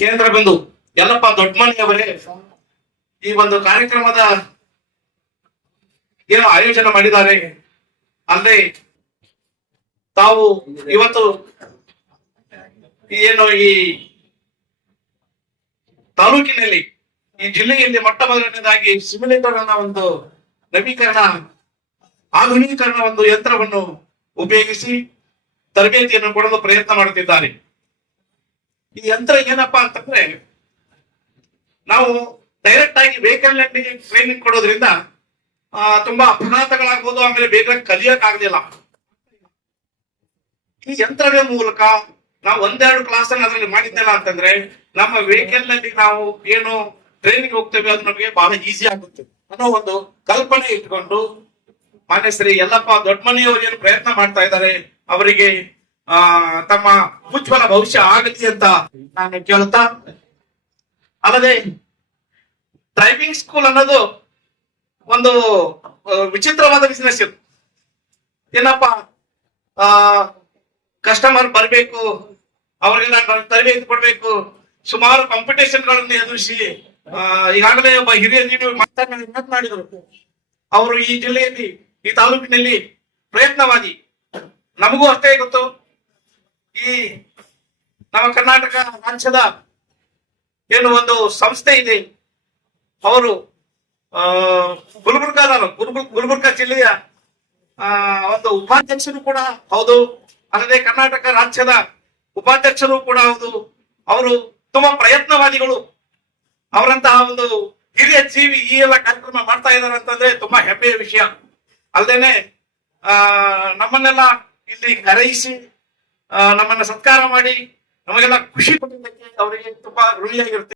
ಕೇಂದ್ರ ಬಿಂದು ಯಲ್ಲಪ್ಪ ದೊಡ್ಡಮನಿಯವರೇ ಈ ಒಂದು ಕಾರ್ಯಕ್ರಮದ ಏನು ಆಯೋಜನೆ ಮಾಡಿದ್ದಾರೆ. ಅಲ್ಲದೆ ತಾವು ಇವತ್ತು ಏನು ಈ ತಾಲೂಕಿನಲ್ಲಿ ಈ ಜಿಲ್ಲೆಯಲ್ಲಿ ಮೊಟ್ಟ ಮೊದಲನೇದಾಗಿ ಸಿಮ್ಯುಲೇಟರ್ ಅನ್ನ ಒಂದು ನವೀಕರಣ ಆಧುನೀಕರಣ ಒಂದು ಯಂತ್ರವನ್ನು ಉಪಯೋಗಿಸಿ ತರಬೇತಿಯನ್ನು ಕೊಡಲು ಪ್ರಯತ್ನ ಮಾಡುತ್ತಿದ್ದಾರೆ. ಈ ಯಂತ್ರ ಏನಪ್ಪಾ ಅಂತಂದ್ರೆ, ನಾವು ಡೈರೆಕ್ಟ್ ಆಗಿ ವೆಹಿಕಲ್ ಟ್ರೈನಿಂಗ್ ಕೊಡೋದ್ರಿಂದ ತುಂಬಾ ಅಪಘಾತಗಳಾಗ್ಬೋದು, ಆಮೇಲೆ ಬೇಗ ಕಲಿಯಕ್ ಆಗಲಿಲ್ಲ. ಈ ಯಂತ್ರದ ಮೂಲಕ ನಾವು ಒಂದೆರಡು ಕ್ಲಾಸ್ ಅನ್ನು ಅದರಲ್ಲಿ ಮಾಡಿದ್ದಲ್ಲ ಅಂತಂದ್ರೆ ನಮ್ಮ ವೆಹಿಕಲ್ ನಲ್ಲಿ ನಾವು ಏನು ಟ್ರೈನಿಂಗ್ ಹೋಗ್ತೇವೆ ಅದು ನಮಗೆ ಬಹಳ ಈಸಿ ಆಗುತ್ತೆ ಅನ್ನೋ ಒಂದು ಕಲ್ಪನೆ ಇಟ್ಕೊಂಡು ಮಾನ್ಯ ಶ್ರೀ ಯಲ್ಲಪ್ಪ ದೊಡ್ಡಮನಿಯವರು ಏನು ಪ್ರಯತ್ನ ಮಾಡ್ತಾ ಇದ್ದಾರೆ ಅವರಿಗೆ ತಮ್ಮ ಉಜ್ವಲ ಭವಿಷ್ಯ ಆಗಲಿ ಅಂತ ನಾನು ಕೇಳುತ್ತಾ, ಅಲ್ಲದೆ ಡ್ರೈವಿಂಗ್ ಸ್ಕೂಲ್ ಅನ್ನೋದು ಒಂದು ವಿಚಿತ್ರವಾದ ಬಿಸಿನೆಸ್ ಇದು. ಏನಪ್ಪಾ, ಕಸ್ಟಮರ್ ಬರಬೇಕು, ಅವ್ರಿಗೆಲ್ಲ ತರಬೇತಿ ಕೊಡ್ಬೇಕು, ಸುಮಾರು ಕಾಂಪಿಟೇಷನ್ ಗಳನ್ನು ಎದುರಿಸಿ ಈಗಾಗಲೇ ಒಬ್ಬ ಹಿರಿಯ ಮಾತನಾಡಿದರು. ಅವರು ಈ ಜಿಲ್ಲೆಯಲ್ಲಿ ಈ ತಾಲೂಕಿನಲ್ಲಿ ಪ್ರಯತ್ನವಾದಿ. ನಮಗೂ ಅಷ್ಟೇ ಗೊತ್ತು, ಈ ನಮ್ಮ ಕರ್ನಾಟಕ ರಾಜ್ಯದ ಏನು ಒಂದು ಸಂಸ್ಥೆ ಇದೆ, ಅವರು ಗುಲ್ಬರ್ಗ ಜಿಲ್ಲೆಯ ಒಂದು ಉಪಾಧ್ಯಕ್ಷರು ಕೂಡ ಹೌದು, ಅಲ್ಲದೆ ಕರ್ನಾಟಕ ರಾಜ್ಯದ ಉಪಾಧ್ಯಕ್ಷರು ಕೂಡ ಹೌದು. ಅವರು ತುಂಬಾ ಪ್ರಯತ್ನವಾದಿಗಳು. ಅವರಂತಹ ಒಂದು ಹಿರಿಯ ಜೀವಿ ಈ ಎಲ್ಲ ಕಾರ್ಯಕ್ರಮ ಮಾಡ್ತಾ ಇದ್ದಾರೆ ಅಂತಂದ್ರೆ ತುಂಬಾ ಹೆಮ್ಮೆಯ ವಿಷಯ. ಅಲ್ಲದೇನೆ ನಮ್ಮನ್ನೆಲ್ಲ ಇಲ್ಲಿ ಕರೆಯಿಸಿ ನಮ್ಮನ್ನ ಸತ್ಕಾರ ಮಾಡಿ ನಮಗೆಲ್ಲ ಖುಷಿ ಕೊಟ್ಟಿದ್ದಕ್ಕೆ ಅವರಿಗೆ ತುಂಬಾ ಋಣಿಯಾಗಿರುತ್ತೆ.